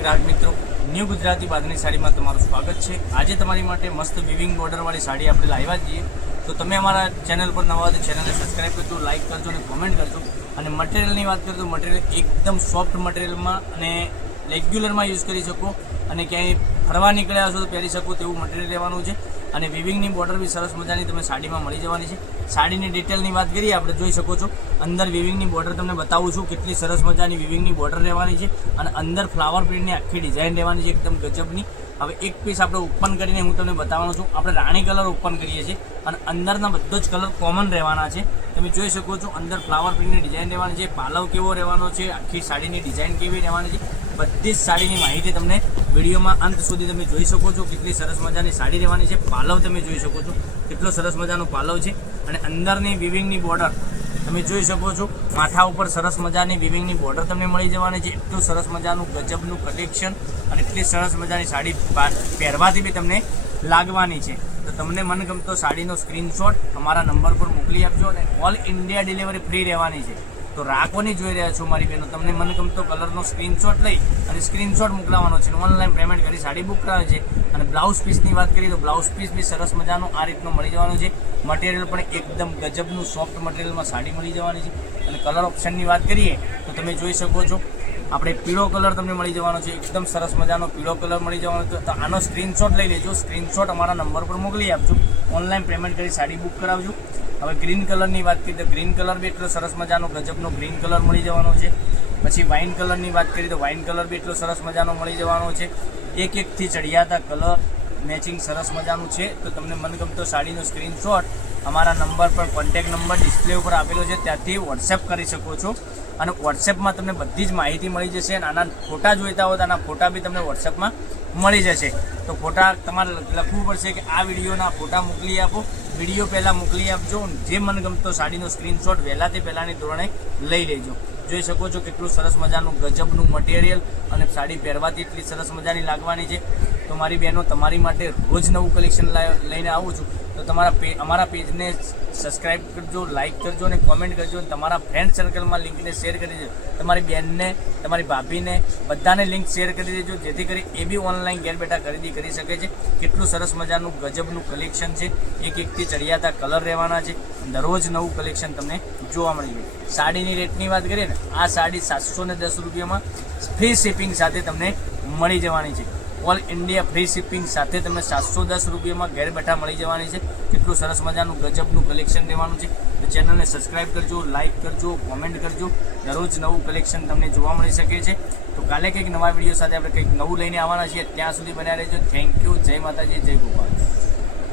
ગ્રાહક મિત્રો, ન્યૂ ગુજરાતી બાંધણી સાડીમાં તમારું સ્વાગત છે। આજે તમારી માટે મસ્ત વિવિંગ બોર્ડરવાળી સાડી આપણે લાવ્યા છીએ। તો તમે અમારા ચેનલ પર નવા હોય તો ચેનલને સબસ્ક્રાઈબ કરજો, લાઇક કરજો અને કોમેન્ટ કરજો। અને મટીરિયલની વાત કરીએ તો મટીરિયલ એકદમ સોફ્ટ મટીરિયલમાં અને રેગ્યુલરમાં યુઝ કરી શકો અને ક્યાંય ફરવા નીકળ્યા છો તો પહેરી શકો તેવું મટીરિયલ લેવાનું છે। અને વિવિંગની બોર્ડર બી સરસ મજાની તમે સાડીમાં મળી જવાની છે। સાડીની ડિટેલની વાત કરીએ આપણે જોઈ શકો છો, અંદર વિવિંગની બોર્ડર તમને બતાવું છું કેટલી સરસ મજાની વિવિંગની બોર્ડર રહેવાની છે અને અંદર ફ્લાવર પ્રિન્ટની આખી ડિઝાઇન રહેવાની છે એકદમ ગજબની। હવે એક પીસ આપણે ઓપન કરીને હું તમને બતાવવાનો છું। આપણે રાણી કલર ઓપન કરીએ છીએ અને અંદરના બધો જ કલર કોમન રહેવાના છે। તમે જોઈ શકો છો અંદર ફ્લાવર પ્રિન્ટની ડિઝાઇન રહેવાની છે, પાલવ કેવો રહેવાનો છે, આખી સાડીની ડિઝાઇન કેવી રહેવાની છે, બધી જ સાડીની માહિતી તમને વિડીયોમાં અંત સુધી તમે જોઈ શકો છો। કેટલી સરસ મજાની સાડી રહેવાની છે, પાલવ તમે જોઈ શકો છો કેટલો સરસ મજાનો પાલવ છે અને અંદરની વિવિંગની બોર્ડર તમે જોઈ શકો છો। માથા ઉપર સરસ મજાની વિવિંગની બોર્ડર તમને મળી જવાની છે। એટલું સરસ મજાનું ગજબનું કલેક્શન અને એટલી સરસ મજાની સાડી પહેરવાથી બી તમને લાગવાની છે। તો તમને મનગમતો સાડીનો સ્ક્રીનશોટ અમારા નંબર પર મોકલી આપજો અને ઓલ ઇન્ડિયા ડિલિવરી ફ્રી રહેવાની છે। તો રાખવાની જોઈ રહ્યા છો મારી બહેનો, તમને મનગમતો કલરનો સ્ક્રીનશોટ લઈ અને સ્ક્રીનશોટ મોકલાવવાનો છે, ઓનલાઈન પેમેન્ટ કરી સાડી બુક કરાવે છે। અને બ્લાઉઝ પીસની વાત કરીએ તો બ્લાઉઝ પીસ બી સરસ મજાનું આ રીતનું મળી જવાનું છે। મટીરિયલ પણ એકદમ ગજબનું સોફ્ટ મટીરિયલમાં સાડી મળી જવાની છે। અને કલર ઓપ્શનની વાત કરીએ તો તમે જોઈ શકો છો આપણે પીળો કલર તમને મળી જવાનો છે, એકદમ સરસ મજાનો પીળો કલર મળી જવાનો છે। તો આનો સ્ક્રીનશોટ લઈ લેજો, સ્ક્રીનશોટ અમારા નંબર પર મોકલી આપજો, ઓનલાઈન પેમેન્ટ કરી સાડી બુક કરાવજો। હવે ગ્રીન કલરની વાત કરીએ તો ગ્રીન કલર બી એટલો સરસ મજાનો ગજબનો ગ્રીન કલર મળી જવાનો છે। પછી વાઇન કલરની વાત કરીએ તો વાઇન કલર બી એટલો સરસ મજાનો મળી જવાનો છે। એક એકથી ચડિયાતા કલર મેચિંગ સરસ મજાનું છે। તો તમને મનગમતો સાડીનો સ્ક્રીનશોટ અમારા નંબર પર કોન્ટેક્ટ નંબર ડિસ્પ્લે ઉપર આપેલો છે ત્યાંથી વોટ્સએપ કરી શકો છો અને વોટ્સએપમાં તમને બધી જ માહિતી મળી જશે। અને આના ફોટા જોઈતા હોય તો આના ફોટા બી તમને વોટ્સએપમાં મળી જશે। તો ફોટા તમારે લખવું પડશે કે આ વિડીયોના ફોટા મોકલી આપો, વિડીયો પહેલાં મોકલી આપજો। જે મનગમતો સાડીનો સ્ક્રીનશોટ વહેલાથી પહેલાંની ધોરણે લઈ લેજો। જોઈ શકો છો કેટલું સરસ મજાનું ગજબનું મટીરિયલ અને સાડી પહેરવાથી એટલી સરસ મજાની લાગવાની છે। તો મારી બહેનો, તમારી માટે રોજ નવું કલેક્શન લઈને આવું છું। તો અમારા પેજને સબસ્ક્રાઈબ કરજો, લાઇક કરજો અને કોમેન્ટ કરજો અને તમારા ફ્રેન્ડ સર્કલમાં લિંકને શેર કરી દેજો। તમારી બહેનને, તમારી ભાભીને બધાને લિંક શેર કરી દેજો, જેથી કરી એ બી ઓનલાઈન ઘેર બેઠા ખરીદી કરી શકે છે। કેટલું સરસ મજાનું ગજબનું કલેક્શન છે, એક એકથી ચડિયાતા કલર રહેવાના છે, દરરોજ નવું કલેક્શન તમને જોવા મળી જાય। સાડીની રેટની વાત કરીએ ને, આ સાડી 710 રૂપિયામાં ફ્રી શિપિંગ સાથે તમને મળી જવાની છે। ઓલ ઇન્ડિયા ફ્રી શિપિંગ સાથે તમને 710 રૂપિયામાં ઘેર બેઠા મળી જવાની છે। કેટલું સરસ મજાનું ગજબનું કલેક્શન રહેવાનું છે। તો ચેનલને સબસ્ક્રાઈબ કરજો, લાઇક કરજો, કોમેન્ટ કરજો, દરરોજ નવું કલેક્શન તમને જોવા મળી શકે છે। તો કાલે કંઈક નવા વિડીયો સાથે આપણે કંઈક નવું લઈને આવવાના છીએ, ત્યાં સુધી બન્યા રહેજો। થેન્ક યુ, જય માતાજી, જય ગોપાલ।